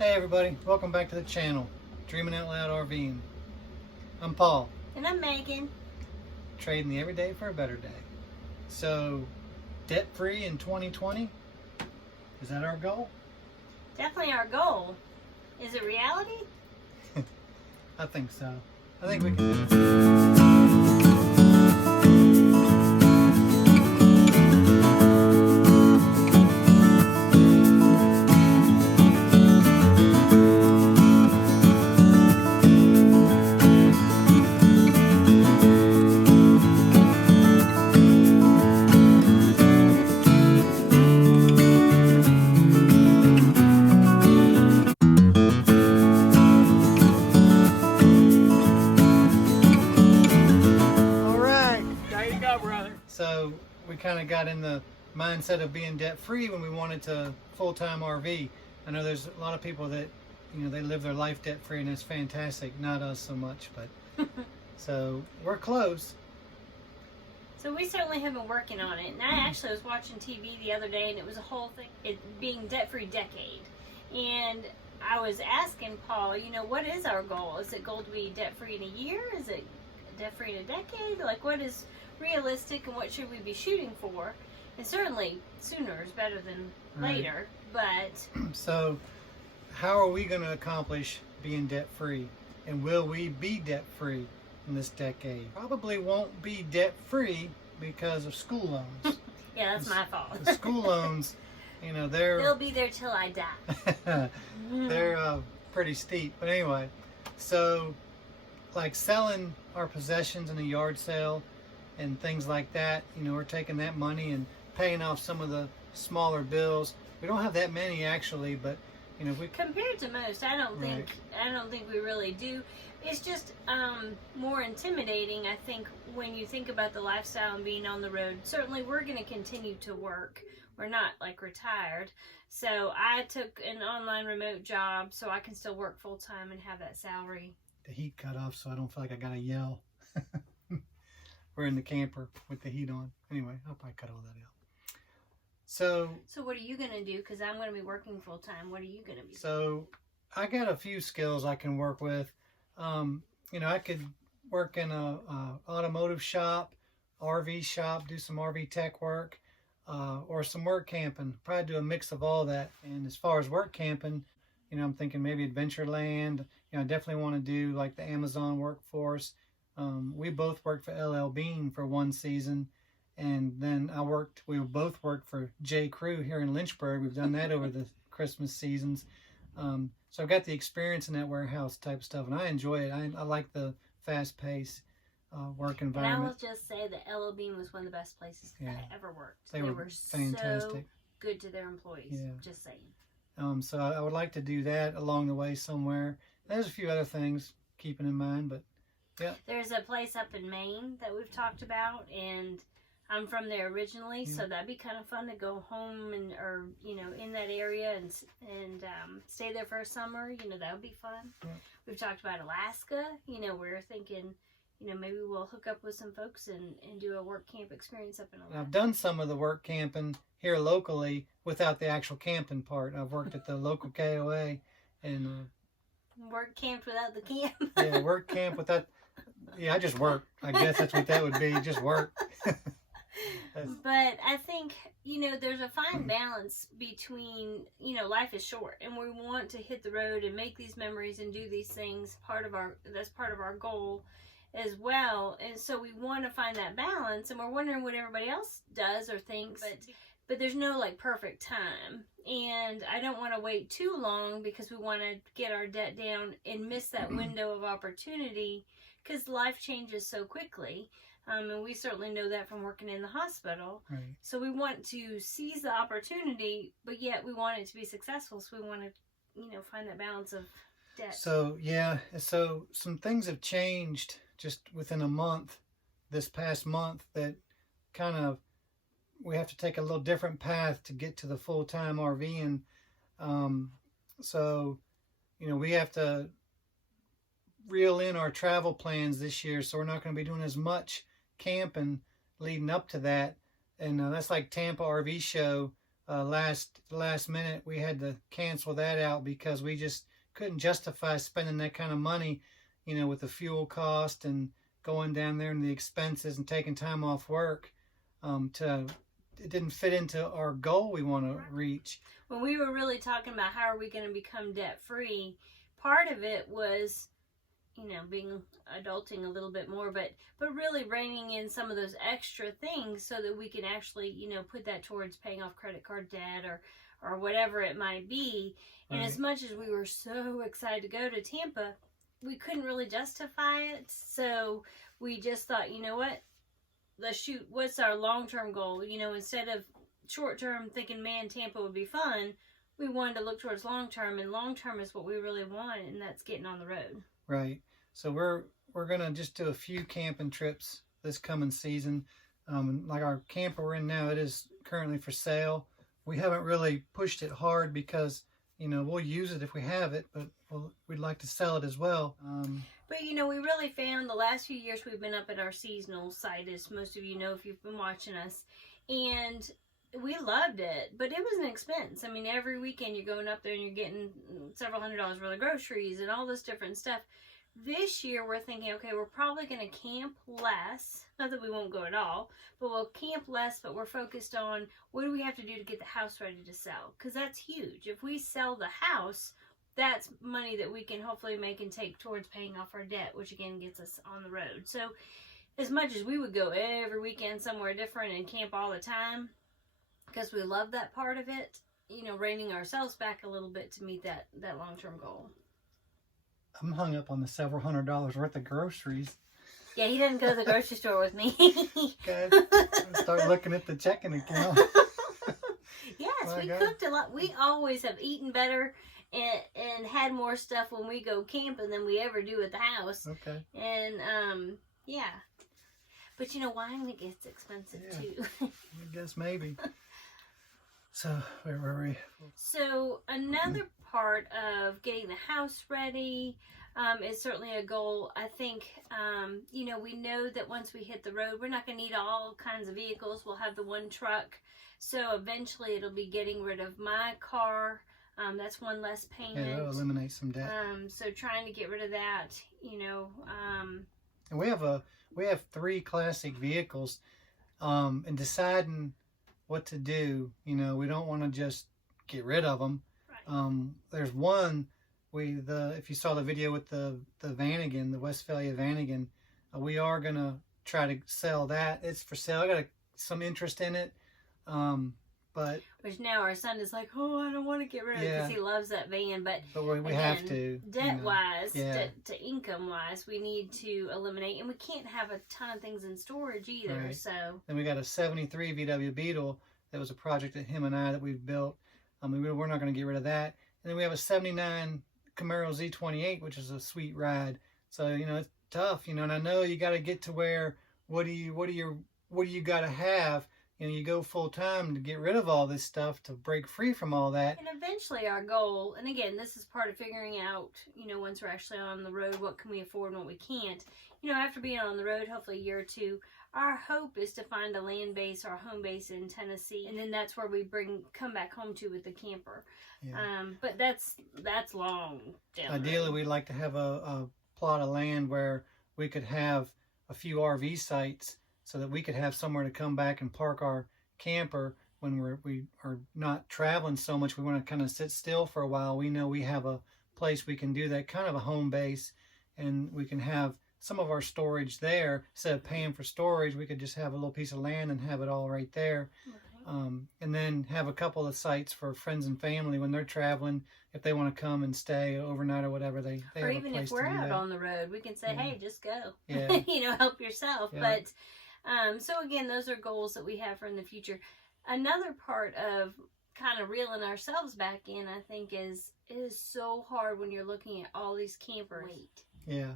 Hey everybody, welcome back to the channel, Dreaming Out Loud RVing. I'm Paul. And I'm Megan. Trading the everyday for a better day. So, debt-free in 2020? Is that our goal? Definitely our goal. Is it reality? I think so. I think we can do it. So we kind of got in the mindset of being debt-free when we wanted to full-time RV. I know there's a lot of people that, they live their life debt-free, and it's fantastic. Not us so much, but so we're close. So we certainly have been working on it. And I actually was watching TV the other day, and it was a whole thing, it being debt-free decade. And I was asking Paul, what is our goal? Is it goal to be debt-free in a year? Is it debt-free in a decade? Like, what is realistic and what should we be shooting for? And certainly sooner is better than later, but so how are we going to accomplish being debt-free, and will we be debt-free in this decade? Probably won't be debt-free because of school loans. Yeah, that's my fault. The school loans, they'll be there till I die. They're pretty steep. But anyway, so like selling our possessions in a yard sale and things like that, we're taking that money and paying off some of the smaller bills. We don't have that many actually, but if we compared to most, I don't think we really do. It's just more intimidating, I think, when you think about the lifestyle and being on the road. Certainly we're going to continue to work. We're not like retired. So I took an online remote job so I can still work full time and have that salary. The heat cut off, so I don't feel like I gotta yell. We're in the camper with the heat on. Anyway, I'll probably cut all that out. So what are you going to do? Because I'm going to be working full time. What are you going to be doing? So I got a few skills I can work with. I could work in a automotive shop, RV shop, do some RV tech work, or some work camping. Probably do a mix of all that. And as far as work camping, I'm thinking maybe Adventureland. I definitely want to do like the Amazon workforce. We both worked for LL Bean for one season, and then we both worked for J. Crew here in Lynchburg. We've done that over the Christmas seasons. So I've got the experience in that warehouse type stuff, and I enjoy it. I like the fast-paced work environment. And I will just say that LL Bean was one of the best places I ever worked. They were fantastic. So good to their employees. Yeah. Just saying. So I would like to do that along the way somewhere. There's a few other things keeping in mind, but yeah. There's a place up in Maine that we've talked about, and I'm from there originally, so that'd be kind of fun to go home or in that area and stay there for a summer. That would be fun. Yeah. We've talked about Alaska. We're thinking, maybe we'll hook up with some folks and do a work camp experience up in Alaska. I've done some of the work camping here locally without the actual camping part. I've worked at the local KOA and work camped without the camp. Yeah, work camp without. Yeah, I just work. I guess that's what that would be. Just work. But I think, there's a fine balance between, life is short and we want to hit the road and make these memories and do these things. That's part of our goal as well. And so we want to find that balance, and we're wondering what everybody else does or thinks. But there's no like perfect time. And I don't want to wait too long because we want to get our debt down and miss that window of opportunity, because life changes so quickly. And we certainly know that from working in the hospital. Right. So we want to seize the opportunity, but yet we want it to be successful. So we want to, find that balance of debt. So, yeah. So some things have changed just within a month, this past month, that kind of, we have to take a little different path to get to the full-time RVing. So, we have to reel in our travel plans this year, so we're not going to be doing as much camping leading up to that. And that's like Tampa RV Show. last minute we had to cancel that out because we just couldn't justify spending that kind of money, with the fuel cost and going down there and the expenses and taking time off work. It didn't fit into our goal we want to reach. When we were really talking about how are we going to become debt free, part of it was, being adulting a little bit more, but really reining in some of those extra things so that we can actually, put that towards paying off credit card debt or whatever it might be. And Right. as much as we were so excited to go to Tampa, we couldn't really justify it. So we just thought, you know what? Let's shoot. What's our long-term goal? Instead of short-term thinking, man, Tampa would be fun, we wanted to look towards long-term, and long-term is what we really want, and that's getting on the road. Right. So we're gonna just do a few camping trips this coming season. Like our camper we're in now, it is currently for sale. We haven't really pushed it hard because we'll use it if we have it, but we'd like to sell it as well. But we really found the last few years we've been up at our seasonal site, as most of you know if you've been watching us, and we loved it, but it was an expense. I mean, every weekend you're going up there and you're getting several $100s worth of groceries and all this different stuff. This year we're thinking, okay, we're probably going to camp less. Not that we won't go at all, but we'll camp less, but we're focused on what do we have to do to get the house ready to sell? Because that's huge. If we sell the house, that's money that we can hopefully make and take towards paying off our debt, which again gets us on the road. So as much as we would go every weekend somewhere different and camp all the time, because we love that part of it, reining ourselves back a little bit to meet that long-term goal. I'm hung up on the several $100s worth of groceries. Yeah, he doesn't go to the grocery store with me. Okay. Start looking at the checking account. Yes, we cooked a lot. We always have eaten better and had more stuff when we go camping than we ever do at the house. Okay. And yeah. But wine gets expensive too. I guess maybe. So where were we? So another part of getting the house ready is certainly a goal. I think, we know that once we hit the road, we're not going to need all kinds of vehicles. We'll have the one truck. So eventually it'll be getting rid of my car. That's one less payment. Yeah, that'll eliminate some debt. So trying to get rid of that, And we have 3 classic vehicles, and deciding what to do. We don't want to just get rid of them. Right. There's one if you saw the video with the Vanagon, the Westphalia Vanagon, we are gonna try to sell that. It's for sale. I got some interest in it, but which now our son is like, oh, I don't want to get rid of it because he loves that van. But we have to. Debt wise, to income wise, we need to eliminate, and we can't have a ton of things in storage either. Right. So then we got a '73 VW Beetle that was a project that him and I that we've built. We're not going to get rid of that. And then we have a '79 Camaro Z28, which is a sweet ride. So it's tough, and I know you got to get to where what do you got to have. You go full time to get rid of all this stuff to break free from all that. And eventually our goal, and again, this is part of figuring out, once we're actually on the road, what can we afford and what we can't. After being on the road, hopefully a year or two, our hope is to find a land base or a home base in Tennessee, and then that's where we come back home to with the camper. Yeah. But that's long down. Ideally, we'd like to have a plot of land where we could have a few RV sites so that we could have somewhere to come back and park our camper when we are not traveling so much. We want to kind of sit still for a while. We know we have a place we can do that, kind of a home base, and we can have some of our storage there. Instead of paying for storage, we could just have a little piece of land and have it all right there. Okay. And then have a couple of sites for friends and family when they're traveling, if they want to come and stay overnight or whatever. They or have even a place if we're to do out that. on the road, we can say, hey, just go. Yeah. Help yourself. Yeah. But so again, those are goals that we have for in the future. Another part of kind of reeling ourselves back in, I think, is it is so hard when you're looking at all these campers. Wait. Yeah.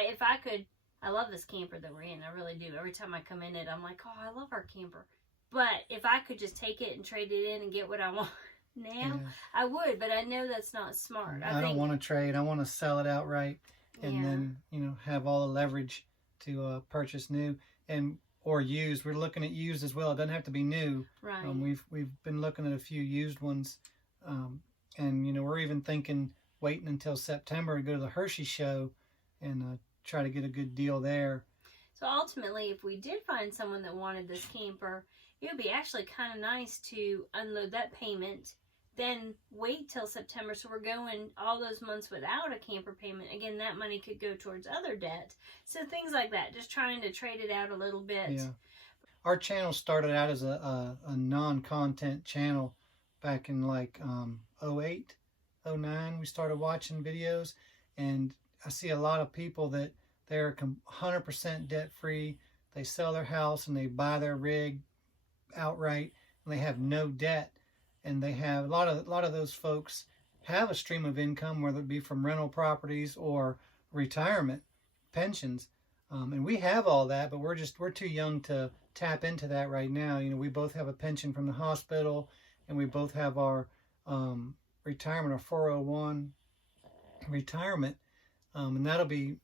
If I could, I love this camper that we're in. I really do. Every time I come in it, I'm like, oh, I love our camper. But if I could just take it and trade it in and get what I want now, I would. But I know that's not smart. I don't want to trade. I want to sell it outright and then, have all the leverage to purchase new. And or used. We're looking at used as well. It doesn't have to be new. Right. We've been looking at a few used ones, and you know, we're even thinking waiting until September to go to the Hershey show and try to get a good deal there. So ultimately, if we did find someone that wanted this camper, it would be actually kind of nice to unload that payment, then wait till September, so we're going all those months without a camper payment. Again, that money could go towards other debt. So things like that, just trying to trade it out a little bit. Yeah. Our channel started out as a non-content channel back in like 08, 09. We started watching videos, and I see a lot of people that they're 100% debt-free. They sell their house and they buy their rig outright, and they have no debt. And they have a lot of those folks have a stream of income, whether it be from rental properties or retirement pensions, and we have all that, but we're too young to tap into that right now. You know, we both have a pension from the hospital, and we both have our retirement, our 401 retirement, and that'll be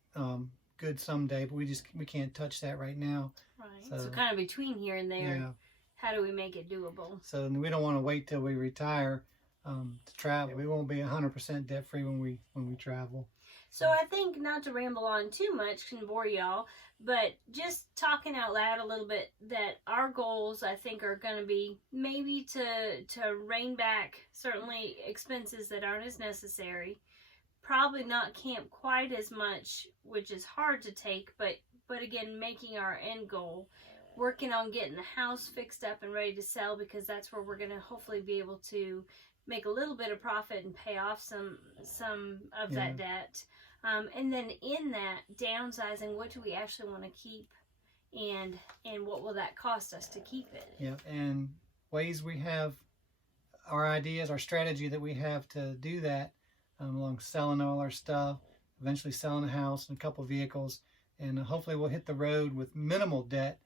good someday. But we can't touch that right now. Right. So kind of between here and there. Yeah. How do we make it doable? So we don't want to wait till we retire to travel. We won't be 100% debt free when we travel. So I think, not to ramble on too much and bore y'all, but just talking out loud a little bit, that our goals, I think, are going to be maybe to rein back certainly expenses that aren't as necessary. Probably not camp quite as much, which is hard to take, but again, making our end goal. Working on getting the house fixed up and ready to sell, because that's where we're going to hopefully be able to make a little bit of profit and pay off some of that debt. And then in that, downsizing, what do we actually want to keep, and what will that cost us to keep it? Yeah, and ways we have, our ideas, our strategy that we have to do that, along selling all our stuff, eventually selling a house and a couple vehicles, and hopefully we'll hit the road with minimal debt.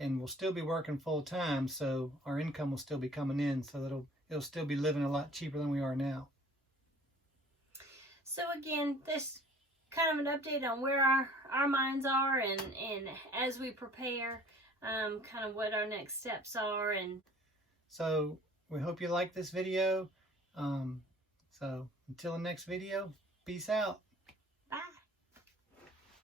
And we'll still be working full time, so our income will still be coming in, so that it'll still be living a lot cheaper than we are now. So again, this kind of an update on where our minds are, and as we prepare, kind of what our next steps are. And so we hope you like this video. So until the next video, peace out.